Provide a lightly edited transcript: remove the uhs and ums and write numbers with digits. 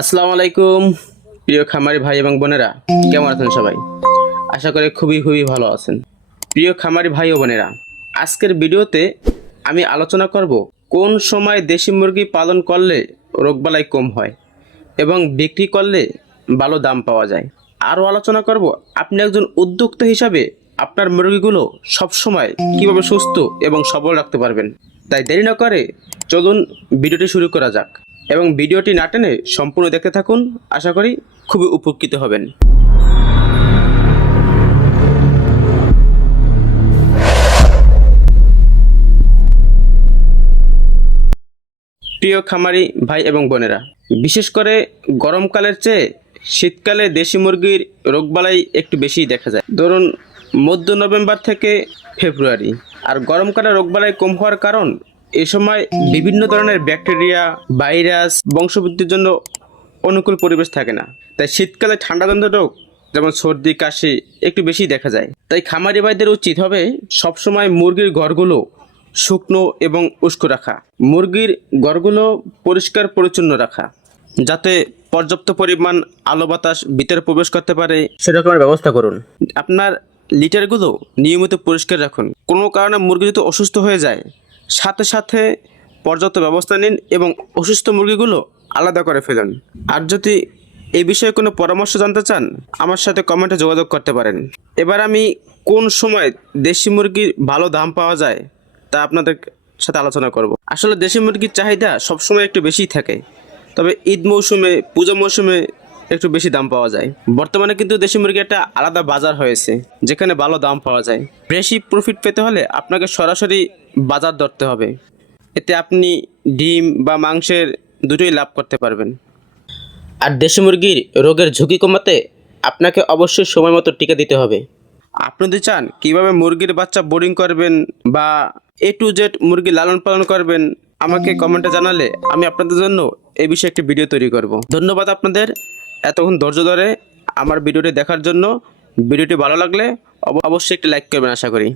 আসসালামু আলাইকুম প্রিয় খামারি ভাই এবং বোনেরা, কেমন আছেন সবাই? আশা করি খুবই খুবই ভালো আছেন। প্রিয় খামারি ভাই ও বোনেরা, আজকের ভিডিওতে আমি আলোচনা করব কোন সময় দেশি মুরগি পালন করলে রোগবালাই কম হয় এবং বিক্রি করলে ভালো দাম পাওয়া যায়। আরও আলোচনা করব আপনি একজন উদ্যোক্তা হিসাবে আপনার মুরগিগুলো সবসময় কিভাবে সুস্থ এবং সবল রাখতে পারবেন। তাই দেরি না করে চলুন ভিডিওটি শুরু করা যাক এবং ভিডিওটি না টেনে সম্পূর্ণ দেখতে থাকুন। আশা করি খুবই উপকৃত হবেন। প্রিয় খামারি ভাই এবং বোনেরা, বিশেষ করে গরমকালের চেয়ে শীতকালে দেশি মুরগির রোগবালাই একটু বেশি দেখা যায়। ধরুন মধ্য নভেম্বর থেকে ফেব্রুয়ারি। আর গরমকালে রোগবালাই কম হওয়ার কারণ এই সময় বিভিন্ন ধরনের ব্যাকটেরিয়া, ভাইরাস বংশবৃদ্ধির জন্য অনুকূল পরিবেশ থাকে না। তাই শীতকালে ঠান্ডাজনিত রোগ যেমন সর্দি, কাশি একটু বেশি দেখা যায়। তাই খামারি ভাইদের উচিত হবে সবসময় মুরগির ঘরগুলো শুকনো এবং উষ্ণ রাখা, মুরগির ঘরগুলো পরিষ্কার পরিচ্ছন্ন রাখা, যাতে পর্যাপ্ত পরিমাণ আলো বাতাস ভিতরে প্রবেশ করতে পারে সেরকমের ব্যবস্থা করুন। আপনার লিটারগুলো নিয়মিত পরিষ্কার রাখুন। কোনো কারণে মুরগি যদি অসুস্থ হয়ে যায়, সাথে সাথে পর্যাপ্ত ব্যবস্থা নিন এবং অসুস্থ মুরগিগুলো আলাদা করে ফেলুন। আর যদি এই বিষয়ে কোনো পরামর্শ জানতে চান, আমার সাথে কমেন্টে যোগাযোগ করতে পারেন। এবার আমি কোন সময় দেশি মুরগির ভালো দাম পাওয়া যায় তা আপনাদের সাথে আলোচনা করব। আসলে দেশি মুরগির চাহিদা সবসময় একটু বেশিই থাকে, তবে ঈদ মৌসুমে, পূজা মৌসুমে একটু বেশি দাম পাওয়া যায়। বর্তমানে কিন্তু দেশি মুরগি একটা আলাদা বাজার হয়েছে, যেখানে ভালো দাম পাওয়া যায়। বেশি প্রফিট পেতে হলে আপনাকে সরাসরি বাজার ধরতে হবে, এতে আপনি ডিম বা মাংসের দুটোই লাভ করতে পারবেন। আর দেশি মুরগির রোগের ঝুঁকি কমাতে আপনাকে অবশ্যই সময় মতো টিকা দিতে হবে। আপনি যদি চান কীভাবে মুরগির বাচ্চা বোর্ডিং করবেন বা A to Z মুরগি লালন পালন করবেন, আমাকে কমেন্টে জানালে আমি আপনাদের জন্য এই বিষয়ে একটি ভিডিও তৈরি করব। ধন্যবাদ আপনাদের এতক্ষণ ধৈর্য ধরে আমার ভিডিওটি দেখার জন্য। ভিডিওটি ভালো লাগলে অবশ্যই একটি লাইক করবেন আশা করি।